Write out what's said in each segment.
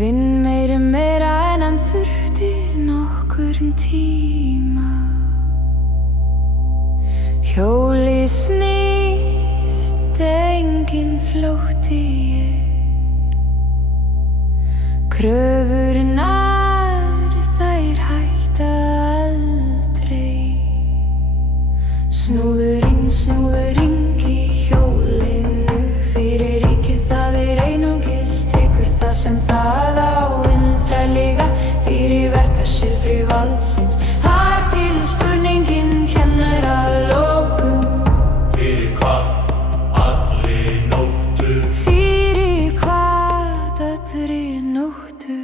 Vinn meira en hann þurfti nokkurn tíma. Hjólið snýst, enginn flótti Kröfurnar, þær hætta aldrei. Snúðu ring í hjólinu. Fyrir ríkið það einungis tekur það sem það á. Innþræliga fyrir verndar silfri valdsins. Þar til spurningin kennir að lokum. Fyrir hvað allri nóttu? Fyrir hvað allri nóttu?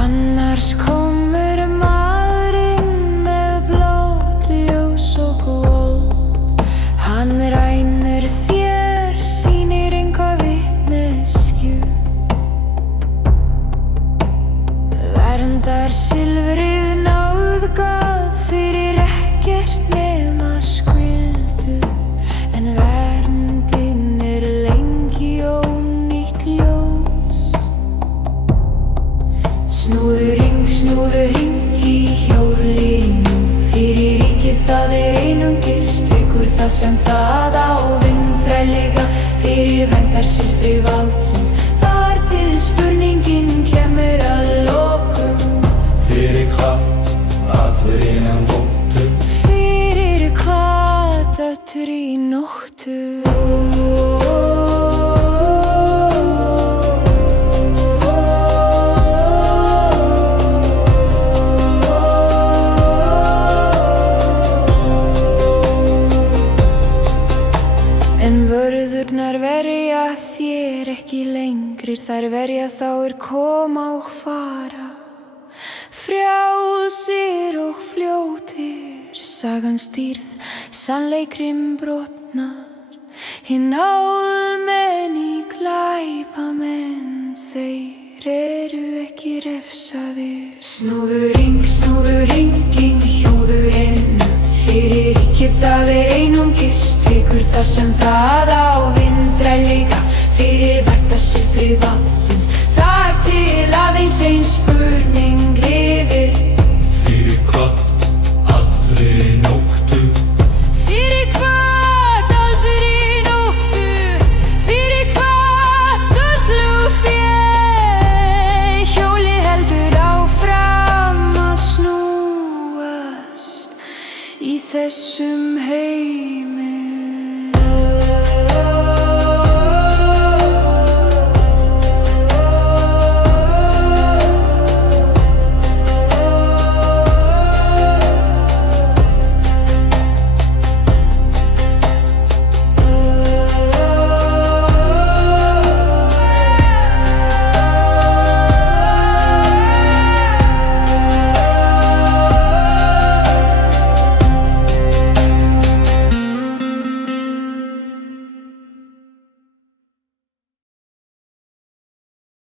Annars komur maðurinn með blátt ljós og gold. Hann rænir þér, sýnir enga vitneskju. Verndar silfrið náðgað fyrir ekkert nema skyldu. En verndin lengi ónýtt ljós. Snúðu ring í hjólinu. Fyrir ríkið það einungis tekur það sem það á. Innþræliga fyrir verndar silfri valdsins. Þar til spurningin kemur að lokum. Fyrir hvað allri nóttu? Fyrir hvað allri nóttu? En vörðurnar verja þér ekki lengri. Þær verja þá koma og fara. Frjálsir og fljótir, sagan stýrð, sannleikrim brotnar. Hinn almenni glæpamenn, þeir eru ekki refsaðir. Snúðu ring í hjólinu. Fyrir ríkið það einungis tekur það sem það á. Innþræliga fyrir verndar silfri valdsins. Þar til aðeins ein spurning lifir. Fyrir hvað allri nóttu? Fyrir hvað allri nóttu? Fyrir hvað öllu fé? Hjólið heldur áfram að snúast í þessum heimi.